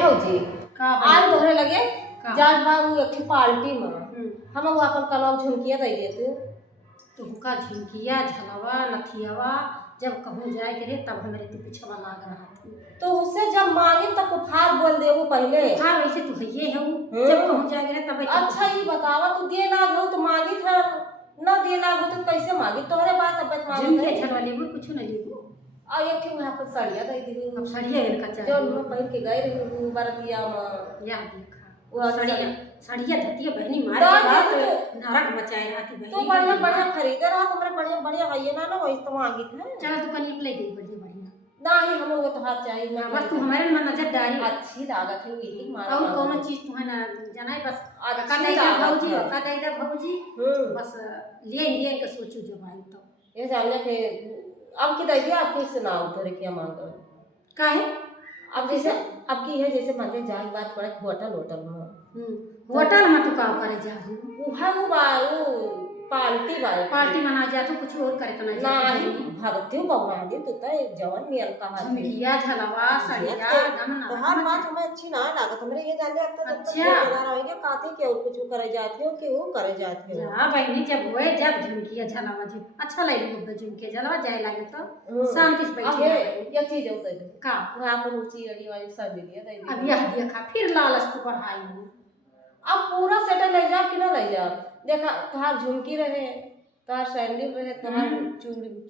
जी का आज तोहरे लगे का जात बाबू एक पार्टी में हम अपन कलम झुमकिया दे देते तो हुका झुमकिया झलवा लथियावा जब कहूँ जाए के रे तब हमारे तो पिछवा लाग रहा थी। तो उससे जब मांगे तब कुफार बोल दे वो पहले हाँ वैसे तो है जब कहूँ जाए के रे तब अच्छा ये बतावा तू दे लाग हो तो मांगी था न दे लाग हो तो कैसे मांगी तोहरे बात अब मांगे झुमकिया झलवा लेबू कुछ न लेबू आ एक ठीक वहां पर साड़िया दे दी अब साड़िया इनका जो चाहिए मैं पहन के गए रही बरतिया में याद देखा वो साड़िया धतिया बहनी मार तो के बात तो- नरक मचाए रहा थी तो बढ़िया बढ़िया खरीदे रहा तुम्हारे बढ़िया बढ़िया है ना वही तो मांगी था चलो दुकान ले गई बढ़िया बढ़िया ना ही हम लोग तो हाथ चाहिए ना बस तू हमारे में नजर डाली अच्छी लागत है वही मारा और कौन चीज तुम्हें ना जाना है बस अच्छी का देगा लागत भौजी है। का देगा भौजी बस ले के सोचू जब आई तो ये जानने के अब की देखिए आपकी सुनाओ तेरे क्या मांग काहे अब जैसे अब की है जैसे मान जाए बात पड़े होटल होटल में होटल में तू का करे जाहू वो बाऊ पार्टी बाई पार्टी मना जा तो कुछ और करे तो ना नहीं भगती हूँ बबुआ दे तू तो एक जवान मियल का हाथ झुमकिया झलवा सड़िया गम तो हर बात हमें अच्छी ना लागत हमरे ये जान जाते तो अच्छा बता रहेंगे काते के और कुछ करे जाते हो कि वो करे जाते हो जा बहनी जब होए जब झुमकिया झलवा जी अच्छा लगे हो झुमकिया झलवा जाए लगे तो शांति से बैठी अब ये चीज होता है का वहां पर ऊंची अड़ी वाली सब दे दिया दे अब यह देखा फिर लालच तो बढ़ाई हूं अब पूरा सेटल ले जाओ कि ना ले जाओ देखा तोहार झुमकी रहे तोहार सैंडल रहे तोहार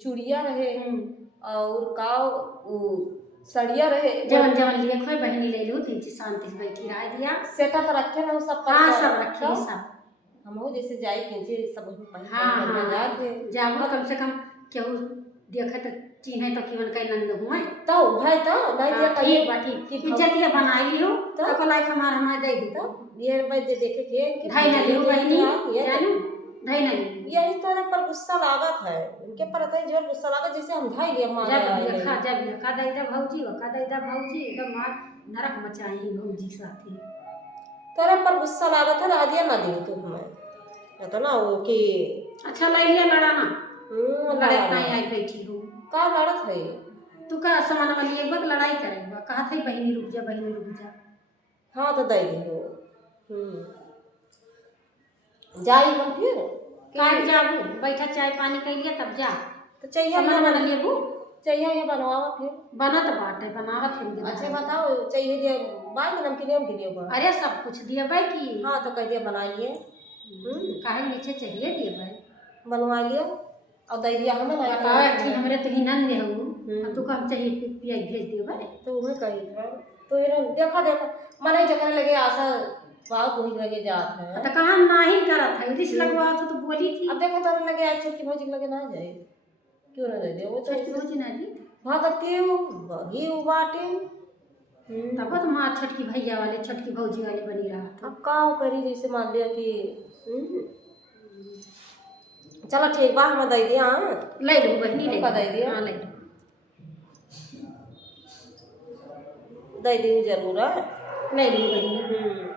चूड़िया रहे और काव सड़िया रहे जवन जवन लिए खोई बहनी ले लू तीन चीज शांति से बैठी रह दिया सेटअप रखे ना वो सब हाँ सब रखे सब हम हो जैसे जाए किंचे सब पहले हाँ जाके जाओ कम से कम केहू देखे तो चिन्हे तो केवन कई नंद हुए तो है तो नहीं दिया ठीक बाटी इज्जतिया बनाई लियो तो कलाई हमार हमार दे दी तो ये भाई दे देखे के ढाई ना लियो बहनी जानू ढाई ना लियो यही तरह पर गुस्सा लागत है उनके पर आता है जो गुस्सा लागत जैसे हम ढाई लिया मार जब का दैदा भौजी का दैदा भौजी एकदम मार नरक मचाई भौजी साथी तेरे पर गुस्सा लागत है ना दिया ना दी तू हमें तो ना वो कि अच्छा ले लिया लड़ाना लड़त नहीं आई बैठी हूँ का लड़त है तू का सामान वाली एक बार लड़ाई करेगा कहा था बहनी रुक जा हाँ तो दे दी जाई हम फिर काट जाबू बैठा चाय पानी कर लिया तब जा तो चाहिए सामान बना लेबू चाहिए ये बनवावा फिर बनत बाटे बनावत है अच्छा बताओ चाहिए दिया बाई के नमकीन के लिए अरे सब कुछ दिया भाई की हाँ तो कह दिया बनाइए काहे नीचे चाहिए दिया भाई बनवा लिया और दे दिया हमें बताओ ठीक हमरे तो ही नंद हूँ तू कब चाहिए पिया भेज दियो भाई तो वह कही तो ये देखा मन चक्कर लगे आशा बात वही लगे जात है तो कहाँ नहीं करत है रिस लगवा तो बोली थी अब देखो तो लगे आज छोटी भौजी लगे ना जाए क्यों ना दे दे वो तो छोटी भौजी ना दी भगती वही बाटे तब तो माँ छटकी भैया वाले छटकी भौजी वाले बनी रहा था अब का करी जैसे मान लिया कि चलो ठीक बा हम दे दिया ले लो बहनी ले दे दिया हाँ ले लो दे दी जरूर है ले लो बहनी